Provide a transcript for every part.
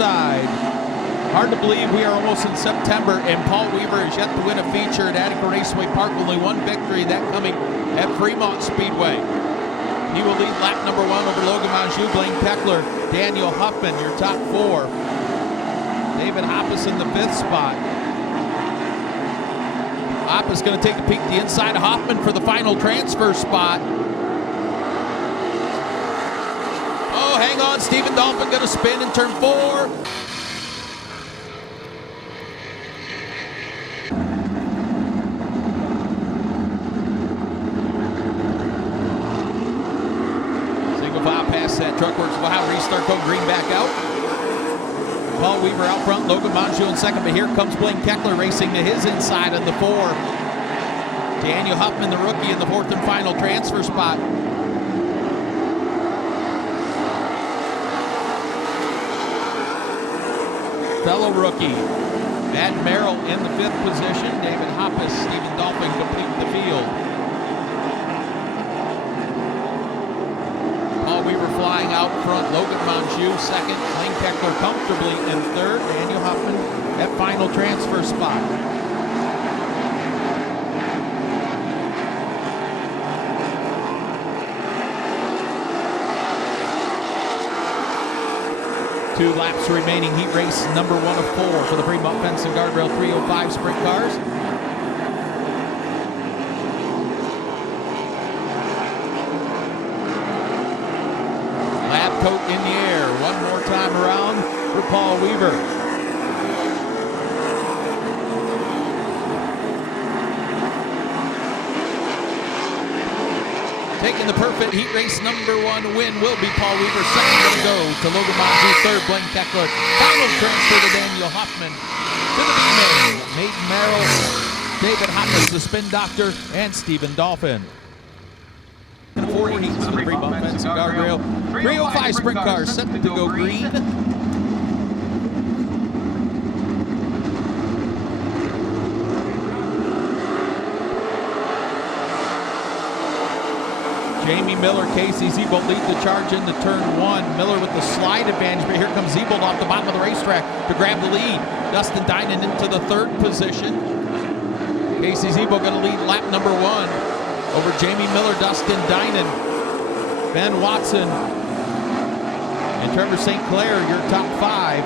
outside. Hard to believe we are almost in September, and Paul Weaver is yet to win a feature at Attica Raceway Park. Only one victory, that coming at Fremont Speedway. He will lead lap number 1 over Logan Monjou, Blaine Keckler, Daniel Huffman, your top 4. David Hoppus in the 5th spot. Hoppus going to take a peek the inside of Hoffman for the final transfer spot. Oh, hang on, Stephen Dolphin going to spin in turn 4. Single file past that Truckworks of Ohio restart code green back out. Paul Weaver out front, Logan Monjou in second, but here comes Blaine Keckler racing to his inside on the 4. Daniel Huffman, the rookie, in the 4th and final transfer spot. Fellow rookie, Matt Merrill in the 5th position. David Hoppus, Stephen Dolphin complete the field. Paul Weaver flying out front, Logan Monjou second, Blaine Keckler comfortably in 3rd, Daniel Huffman at final transfer spot. Two laps remaining, heat race number 1 of 4 for the Fremont Fence and Guardrail 305 sprint cars. Lab coat in the air, one more time around for Paul Weaver. Taking the perfect heat race number 1 win will be Paul Weaver. Second going to go to Logan Monjou. 3rd, Blaine Keckler. Final transfer to Daniel Huffman. To the B-Main, Nathan Merrill, David Hoppus, the Spin Doctor, and Stephen Dolphin. 4 heats in the Fremont Fence and Guardrail 305 sprint cars set to go green. Jamie Miller, Casey Zebold lead the charge into turn 1. Miller with the slide advantage, but here comes Zebold off the bottom of the racetrack to grab the lead. Dustin Dinan into the 3rd position. Casey Zebold going to lead lap number 1 over Jamie Miller, Dustin Dinan, Ben Watson, and Trevor St. Clair, your top 5.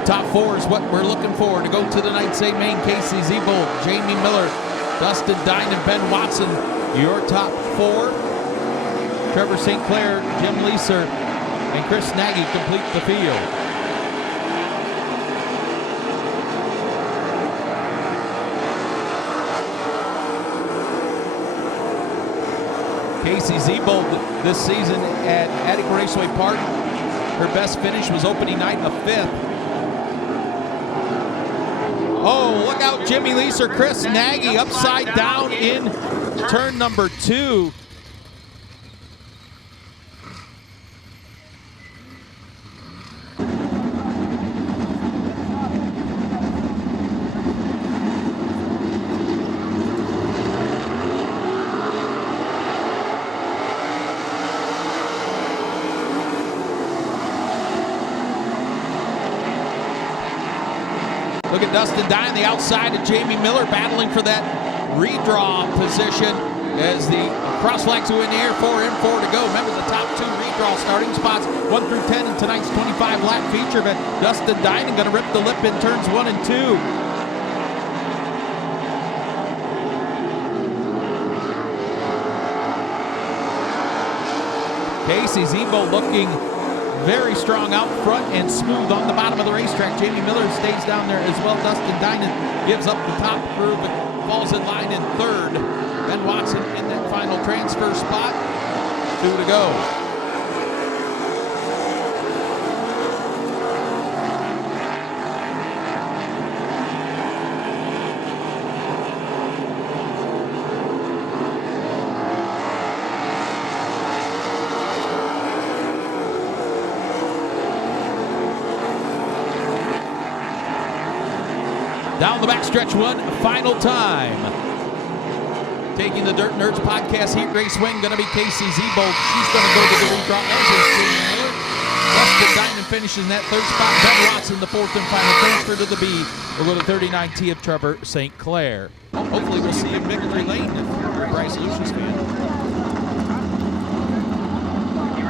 The top 4 is what we're looking for to go to the Knights A Main. Casey Zebold, Jamie Miller, Dustin Dinan, Ben Watson, your top 4. Trevor St. Clair, Jim Leeser, and Chris Nagy complete the field. Casey Zebold this season at Attica Raceway Park, her best finish was opening night, a 5th. Oh, look out, Jimmy Leeser, Chris Nagy upside down in turn number 2. Look at Dustin Dinan, the outside of Jamie Miller, battling for that redraw position as the cross flags go in the air, 4 in, 4 to go. Remember the top 2 redraw starting spots, 1 through 10 in tonight's 25 lap feature, but Dustin Dinan going to rip the lip in turns 1 and 2. Casey Zebold looking very strong out front and smooth on the bottom of the racetrack. Jamie Miller stays down there as well. Dustin Dinan gives up the top groove but falls in line in 3rd. Ben Watson in that final transfer spot. 2 to go. Down the backstretch one final time. Taking the Dirt Nerds podcast heat race win, going to be Casey Zebold. She's going to go to the redraw, as is Jamie Miller. finishes in that third spot. Ben Watson, the fourth and final transfer to the B. We'll go to 39T of Trevor St. Clair. Hopefully we'll see you in Victory Lane if you're a Bryce Lucius fan.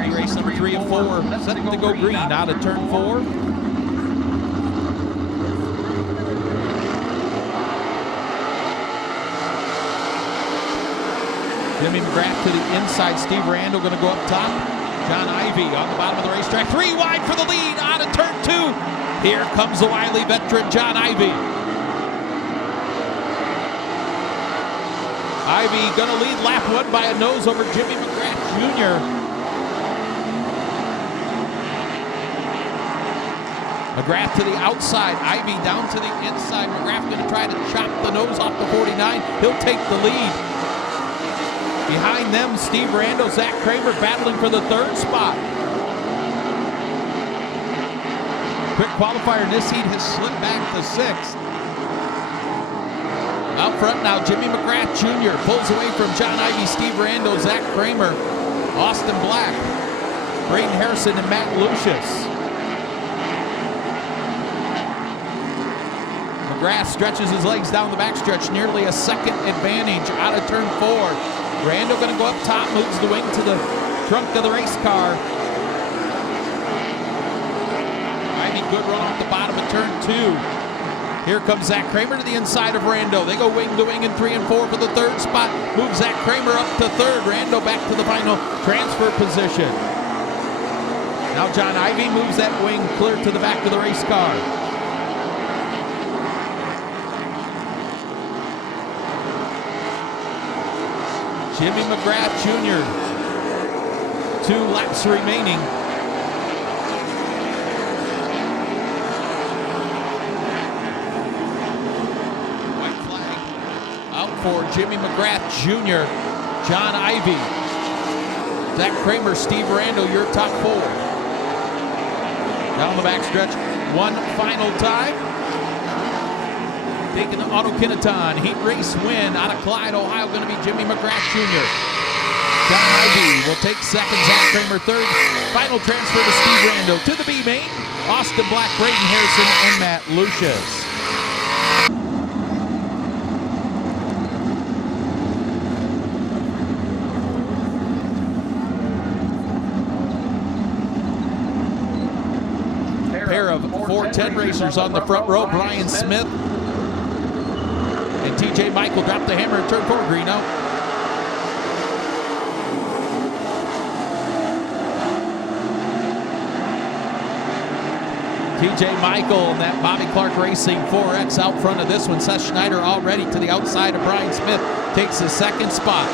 Race number 3 of 4, set to go green out of turn 4. Jimmy McGrath to the inside. Steve Randall going to go up top. John Ivey on the bottom of the racetrack. 3 wide for the lead out of turn 2. Here comes the wily veteran John Ivey. Ivey going to lead lap 1 by a nose over Jimmy McGrath Jr. McGrath to the outside. Ivey down to the inside. McGrath going to try to chop the nose off the 49. He'll take the lead. Behind them, Steve Randall, Zach Kramer battling for the third spot. Quick qualifier in this heat has slipped back to 6th. Out front now, Jimmy McGrath Jr. pulls away from John Ivey, Steve Randall, Zach Kramer, Austin Black, Braden Harrison, and Matt Lucius. McGrath stretches his legs down the backstretch, nearly a second advantage out of turn 4. Randall going to go up top, moves the wing to the trunk of the race car. Ivey, good run off the bottom of turn 2. Here comes Zach Kramer to the inside of Randall. They go wing to wing in 3 and 4 for the third spot. Moves Zach Kramer up to 3rd. Randall back to the final transfer position. Now John Ivey moves that wing clear to the back of the race car. Jimmy McGrath Jr. 2 laps remaining. White flag out for Jimmy McGrath Jr. John Ivey, Zach Kramer, Steve Randall, your top 4. Down the backstretch, one final time. Taking the Auto Kineton heat race win out of Clyde, Ohio, going to be Jimmy McGrath Jr. John Ivey will take 2nd, Zach Kramer 3rd. Final transfer to Steve Randall. To the B main, Austin Black, Braden Harrison, and Matt Lucius. Pair of 410 racers on the front row, Brian Smith and TJ Michael drop the hammer in turn 4, green out. TJ Michael and that Bobby Clark Racing 4X out front of this one. Seth Schneider already to the outside of Brian Smith, takes his 2nd spot.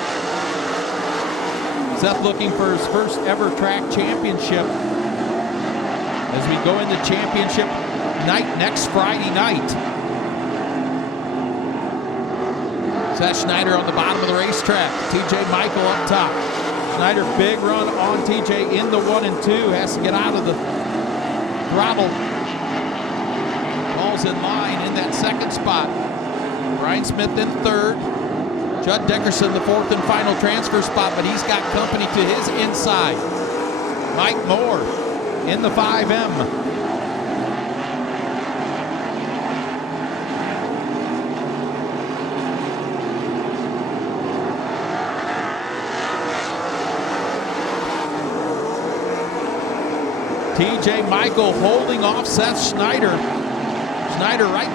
Seth looking for his first ever track championship as we go into championship night next Friday night. Seth Schneider on the bottom of the racetrack. TJ Michael up top. Schneider, big run on TJ in the 1 and 2. Has to get out of the throttle. Paul's in line in that 2nd spot. Brian Smith in 3rd. Judd Dickerson, the 4th and final transfer spot, but he's got company to his inside. Mike Moore in the 5M. TJ Michael holding off Seth Schneider. Schneider right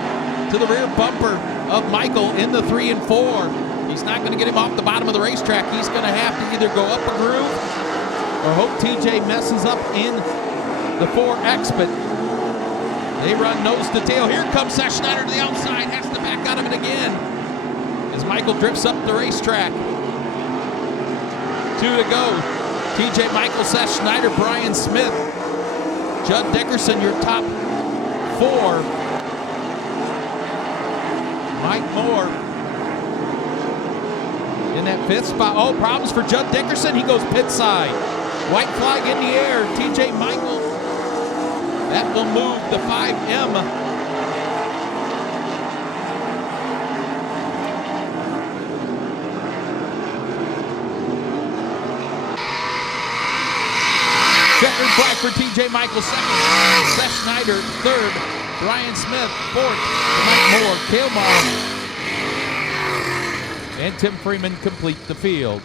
to the rear bumper of Michael in the 3 and 4. He's not going to get him off the bottom of the racetrack. He's going to have to either go up a groove or hope TJ messes up in the 4X, but they run nose to tail. Here comes Seth Schneider to the outside. Has to back out of it again as Michael drifts up the racetrack. 2 to go. TJ Michael, Seth Schneider, Brian Smith. Judd Dickerson, your top 4. Mike Moore in that 5th spot. Oh, problems for Judd Dickerson. He goes pit side. White flag in the air. TJ Michael. That will move the 5M. Checkered flag for TJ Michael, 2nd. Wes Schneider, third. Brian Smith, fourth. Mike Moore, Kale Morrow, and Tim Freeman complete the field.